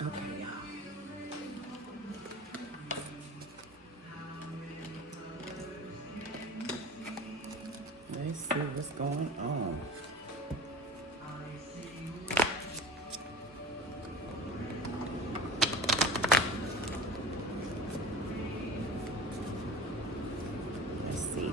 Okay, y'all. Let's see what's going on. Let's see.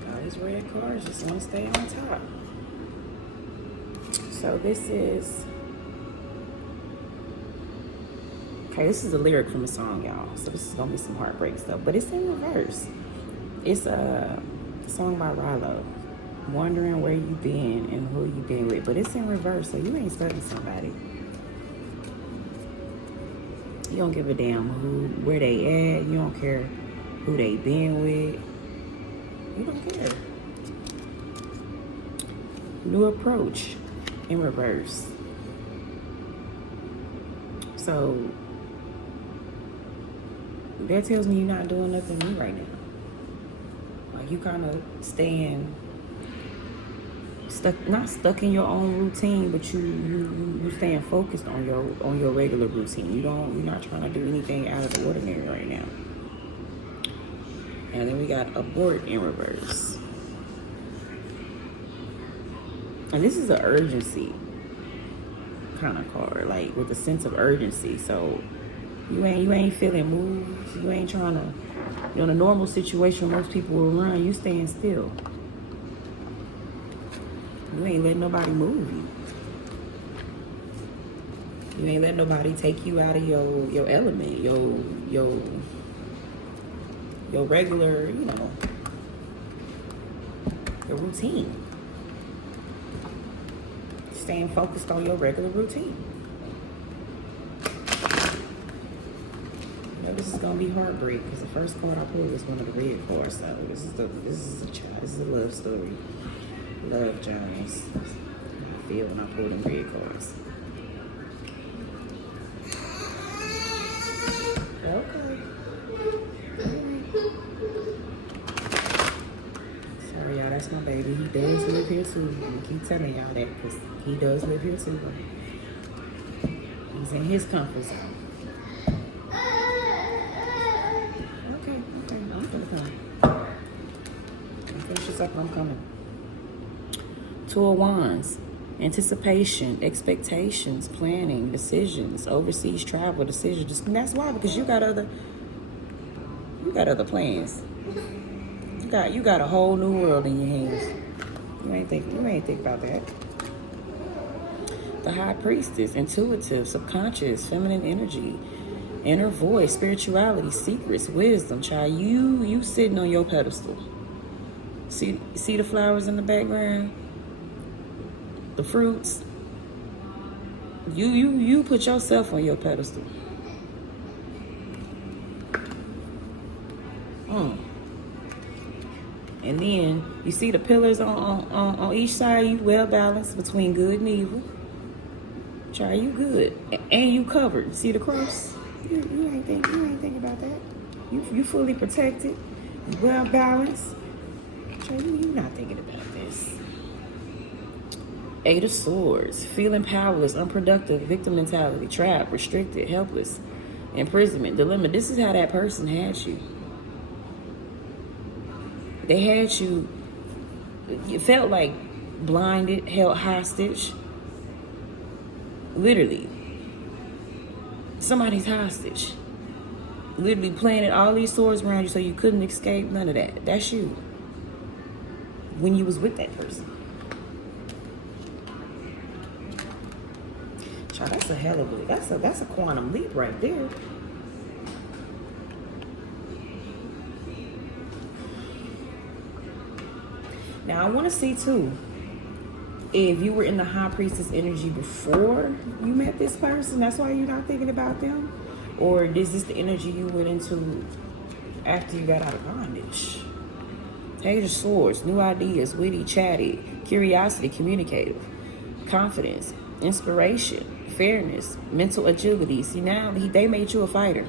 Y'all, these red cards just want to stay on top. So this is... Okay, this is a lyric from a song, y'all. So this is going to be some heartbreak stuff. But it's in reverse. It's a song by Rilo. Wondering where you been and who you been with. But it's in reverse, so you ain't studying somebody. You don't give a damn where they at. You don't care who they been with. You don't care. New approach in reverse. So that tells me you're not doing nothing new right now. Like you kind of staying stuck, not stuck in your own routine, but you staying focused on your regular routine. You're not trying to do anything out of the ordinary right now. And then we got abort in reverse. And this is an urgency kind of card, like with a sense of urgency. So you ain't feeling moved. You ain't trying to, in a normal situation where most people will run, you staying still. You ain't letting nobody move you. You ain't letting nobody take you out of your element, your regular, your routine. Staying focused on your regular routine. This is gonna be heartbreak because the first card I pulled was one of the red cards. So this is a love story. Love journals. I feel when I pull them red cards. Okay. Sorry, y'all. That's my baby. He does live here too. I keep telling y'all that because he does live here too. He's in his comfort zone. Okay. I'm gonna come. Finish this up. I'm coming. Two of Wands. Anticipation, expectations, planning, decisions, overseas travel, decisions. And that's why, because you got other plans. You got a whole new world in your hands. You ain't think about that. The High Priestess, intuitive, subconscious, feminine energy, inner voice, spirituality, secrets, wisdom. Child, you sitting on your pedestal. See the flowers in the background? The fruits. You put yourself on your pedestal. And then you see the pillars on each side. You well balanced between good and evil. Try you good and you covered. See the cross? You ain't think about that. You fully protected. You well balanced. Try you not thinking about this. Eight of Swords, feeling powerless, unproductive, victim mentality, trapped, restricted, helpless, imprisonment, dilemma. This is how that person had you. They had you, you felt like blinded, held hostage. Literally. Somebody's hostage. Literally planted all these swords around you so you couldn't escape none of that. That's you. When you was with that person. Child, that's a hell of a, that's a quantum leap right there. Now, I want to see, too, if you were in the High Priestess energy before you met this person, that's why you're not thinking about them? Or is this the energy you went into after you got out of bondage? Page of Swords, new ideas, witty, chatty, curiosity, communicative, confidence, inspiration, fairness, mental agility. See, now they made you a fighter.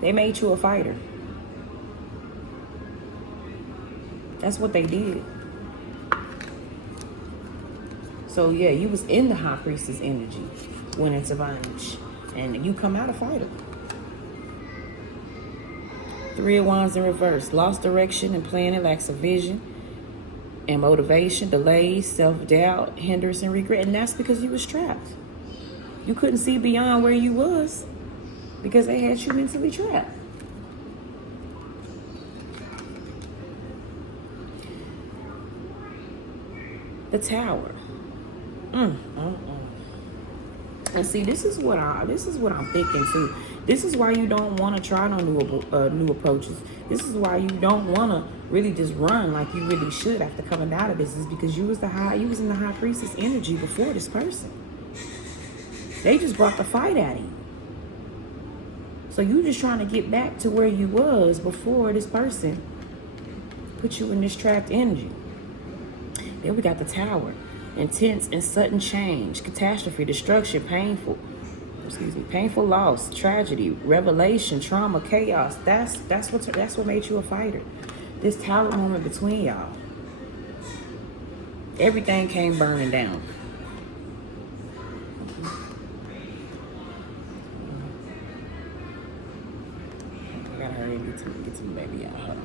They made you a fighter. That's what they did. So yeah, you was in the High Priestess energy when it's a Vanish. And you come out a fighter. Three of Wands in reverse. Lost direction and planning, lacks of vision and motivation, delays, self-doubt, hindrance, and regret. And that's because you was trapped. You couldn't see beyond where you was because they had you mentally trapped. The Tower. And see, this is what I'm thinking too. This is why you don't want to try no new approaches. This is why you don't want to really just run like you really should after coming out of this. Is because you was in the High Priestess energy before this person. They just brought the fight at you. So you just trying to get back to where you was before this person put you in this trapped energy. Then we got the Tower. Intense and sudden change, catastrophe, destruction, painful loss, tragedy, revelation, trauma, chaos. That's what made you a fighter. This Tower moment between y'all. Everything came burning down. I gotta hurry and get to the baby out.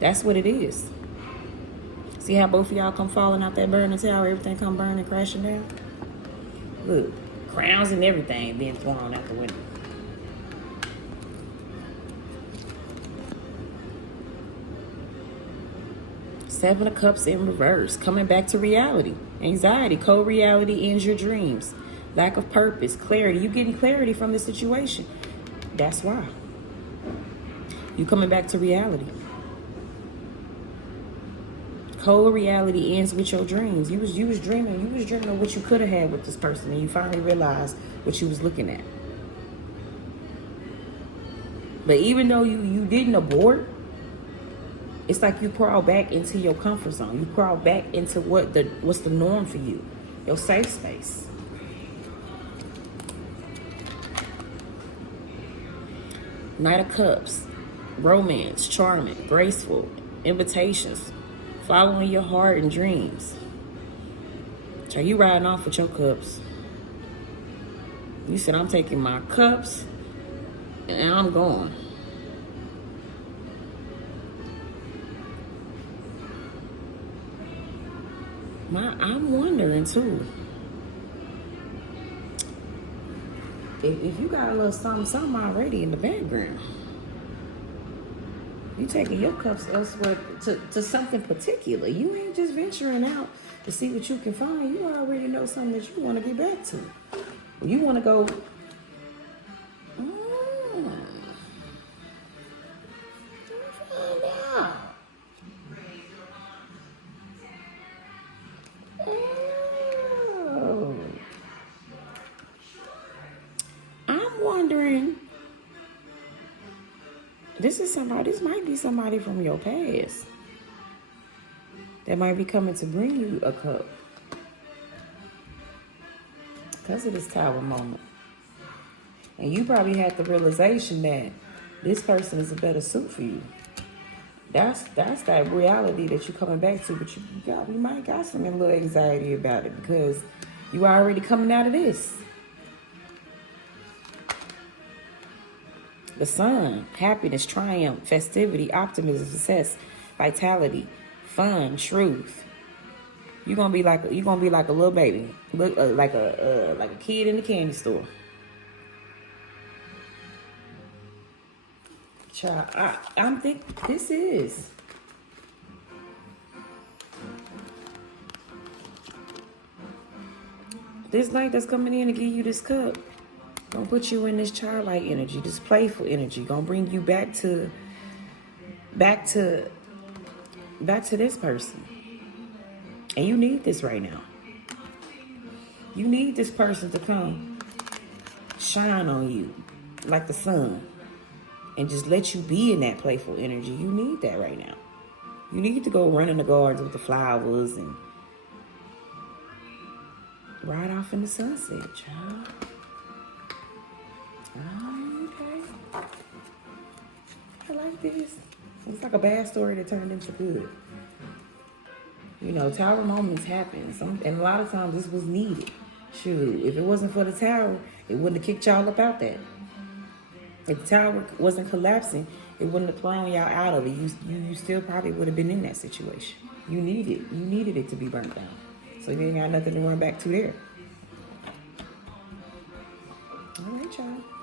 That's what it is. See how both of y'all come falling out that burning tower? Everything come burning, crashing down? Look, crowns and everything being thrown out the window. Seven of Cups in reverse. Coming back to reality. Anxiety, cold reality ends your dreams. Lack of purpose, clarity. You getting clarity from the situation. That's why. You coming back to reality. Cold reality ends with your dreams. You was dreaming of what you could have had with this person, and you finally realized what you was looking at. But even though you didn't abort, it's like you crawl back into your comfort zone. You crawl back into what's the norm for you, your safe space. Knight of Cups, romance, charming, graceful, invitations. Following your heart and dreams. So you riding off with your cups. You said, I'm taking my cups and I'm going. I'm wondering too. If you got a little something already in the background. You taking your cups elsewhere to something particular. You ain't just venturing out to see what you can find. You already know something that you want to get back to. You want to go. Find out. Oh. I'm wondering. This might be somebody from your past that might be coming to bring you a cup because of this Tower moment. And you probably had the realization that this person is a better suit for you. That's that reality that you're coming back to, but you might got some little anxiety about it because you are already coming out of this. The Sun, happiness, triumph, festivity, optimism, success, vitality, fun, truth. You're gonna be like a little baby, look like a kid in the candy store. Child, I'm think this is. This light that's coming in to give you this cup. Gonna put you in this childlike energy, this playful energy. Gonna bring you back to this person. And you need this right now. You need this person to come shine on you like the sun. and just let you be in that playful energy. You need that right now. You need to go run in the gardens with the flowers and ride off in the sunset, child. Okay. I like this. It's like a bad story that turned into good. You know, tower moments happen. And a lot of times this was needed. Shoot, if it wasn't for the tower, it wouldn't have kicked y'all up out there. If the tower wasn't collapsing, it wouldn't have thrown y'all out of it. You still probably would have been in that situation. You needed it to be burnt down. So you ain't got nothing to run back to there. All right, y'all.